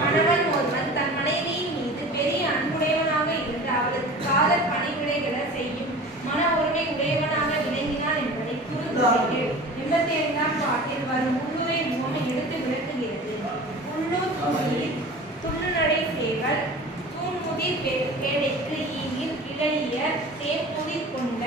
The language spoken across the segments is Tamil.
கணவன் ஒருவன் தன் மனைவியின் மீது பெரிய அன்புடையவனாக இருந்து அவளுக்கு காதல் பணிவிடைகளை செய்யும் மன உரிமை உடையவனாக விளங்கினான் என்பதை குறுந்தொகையில் 87ஆம் பாட்டில் வரும் உள்ளூரை உவமை எடுத்து விளக்குகிறது. உள்ளூர் துணியில் துள்ளுநடை சேவல் தூண்முதிர் பேடைக்கு ஈகில் இளைய தேப்புதிர் கொண்ட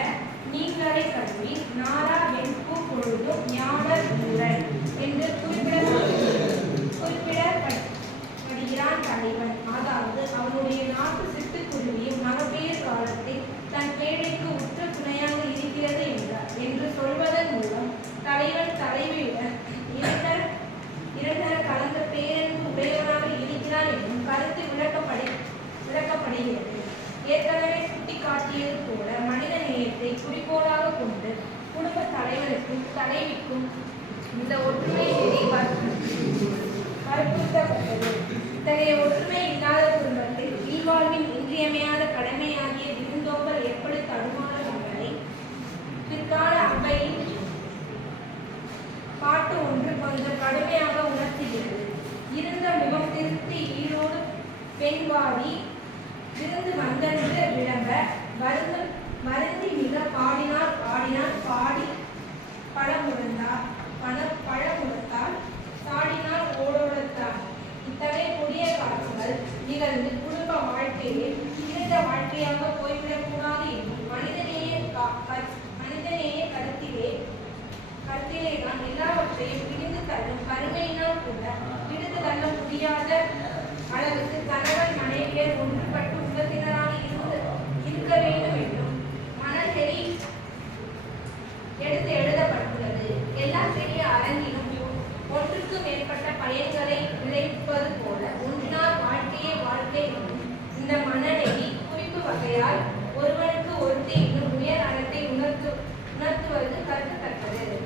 நீங்களரை கல்வி நாரா வெண்பூ பொழுதும் ஞானர் ஊரல் என்று குறிப்பிடப்படுகிறான் தலைவன். அதாவது அவனுடைய நாட்டு சிட்டுக்குருவியும் மகப்பேறு காலத்தில் தன் பேடைக்கு உற்ற துணையாக இருக்கிறது என்று சொல்வதன் மூலம் தலைவன் தலைவியுடன் இரண்டர கலந்த பேரன்பு உடையவனாக இருக்கிறான் என்றும் கருத்து விளக்கப்படுகிறது. ஏற்கனவே சுட்டிக்காட்டியது போல மனித நேயத்தை குறிக்கோளாக கொண்டு குடும்ப தலைவனுக்கும் தலைவிக்கும் இந்த ஒற்றுமை நெறி வற்புறுத்தப்பட்டது. இத்தகைய ஒற்றுமை இல்லாத குடும்பத்தில் இல்வாழ்வின் இன்றியமையாத கடமையாகிய விருந்தோம்பல் எப்படி தடுமாறும் என்பதை பிற்கால அவையின் பாட்டு ஒன்று கொஞ்சம் கடுமையாக உணர்த்துகிறது. இருந்த முகம் திருத்தி ஈரோடு பெண்வாடி விருந்து வந்தென்று விளம்ப வருந்தி மிக பாடினார் பாடி பழமுகத்தால் சாடினார் ஓடோடத்தான். இத்தகைய கொடிய காட்சிகள் நிகழ்ந்து குடும்ப வாழ்க்கையில் இருந்த வாழ்க்கையாக போய்விடக்கூடாது என்றும் மனிதநேய கருத்திலேதான் எல்லாவற்றையும் பிடிந்து தள்ளும் கருமையினால் கூட பிடித்து தள்ள முடியாத அளவுக்கு கணவன் மனைவியர் ஒன்றுபட்டு உலகினராக இருக்க வேண்டும் என்றும் மனநெறி எடுத்து எழுதப்பட்டுள்ளது. எல்லா பெரிய அரங்கிலும் ஒன்றுக்கு மேற்பட்ட பயன்களை விளைவிப்பது போல ஒன்றினால் வாழ்க்கையே வாழ்க்கை என்றும் இந்த மனநெறி குறிப்பு வகையால் ஒருவனுக்கு ஒருத்தி இன்னும் உயர் அறத்தை உணர்த்துவது கருதத்தக்கது.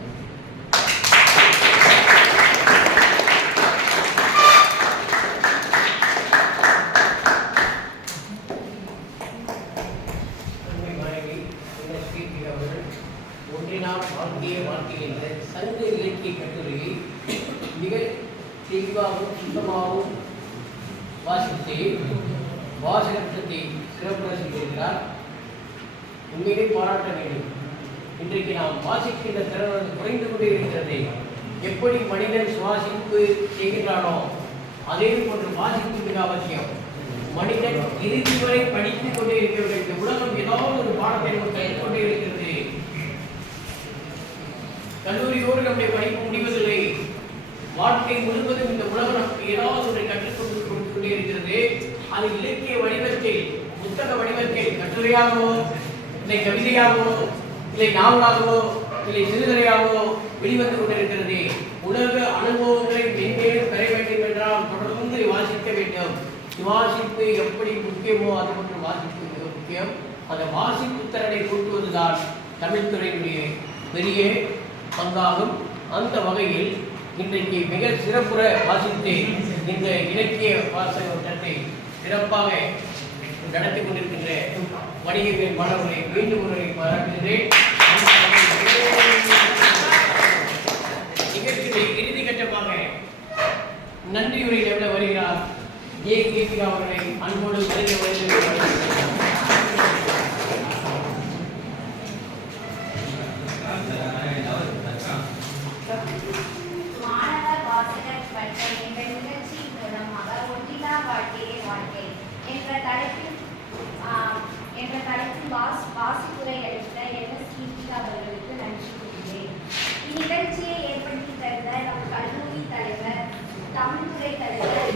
வாழ்க்கையை சங்க இலக்கிய கட்டுரையை மிக தெளிவாகவும் சுத்தமாகவும் வாசித்து வாசகத்தை சிறப்புற செய்திருக்கிறார். உண்மையிலே பாராட்ட வேண்டும். இன்றைக்கு நாம் வாசிக்கின்ற திறன் குறைந்து கொண்டே இருக்கிறது. எப்படி மனிதன் சுவாசிப்பு செய்கின்றானோ அதே போன்று வாசிப்பு மிக அவசியம். மனிதன் இறுதி வரை படித்துக் கொண்டே இருக்கிறது. இந்த உலகம் ஏதாவது ஒரு பாடத்தை கற்றுக் கொண்டே இருக்கிறது. கல்லூரியோடு நம்முடைய படிப்பு முடிவதில்லை. வாழ்க்கை முழுவதும் இந்த உலகம் ஏதாவது ஒன்றை கற்றுக்கொண்டு கொண்டே இருக்கிறது. அது இலக்கிய வடிவத்தில் புத்தக வடிவத்தில் கட்டுரையாகவோ இல்லை கவிதையாகவோ இல்லை நாவலாகவோ இல்லை சிறுகதையாகவோ வெளிவந்து கொண்டிருக்கிறது. உலக அனுபவங்களை மென்மேலும் பெற வேண்டும் என்றால் தொடர்ந்து வாசிக்க வேண்டும். வாசிப்பு எப்படி முக்கியமோ அது போன்ற வாசிப்பு மிக முக்கியம். அந்த வாசிப்பு திறனை கூட்டுவதுதான் தமிழ்துறையினுடைய பெரிய பங்காகும். அந்த வகையில் இன்றைக்கு மிக சிறப்புற வாசித்து இந்த இலக்கிய வாசகத்தை சிறப்பாக நடத்தி கொண்டிருக்கின்ற வணிகர்களின் மாணவர்களை மீண்டும் ஒரு பாராட்டுகிறேன். நிகழ்ச்சியை இறுதி கட்டமாக நன்றியுரை எவ்வள வருகிறார் ஜே.கே.பி. அவர்களை அன்போடு வாசிப்புரை அளித்த என்.எஸ். அவர்களுக்கு நன்றி கூறுகிறேன். இந்நிகழ்ச்சியை ஏற்படுத்தி தந்த நம் கல்லூரி தலைவர் தமிழ்துறை தலைவர்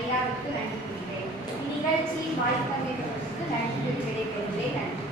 ஐயாவுக்கு நன்றி கூறுகிறேன். இந்நிகழ்ச்சியில் வாய்ப்பு நன்றி விடைபெறுகிறேன். நன்றி.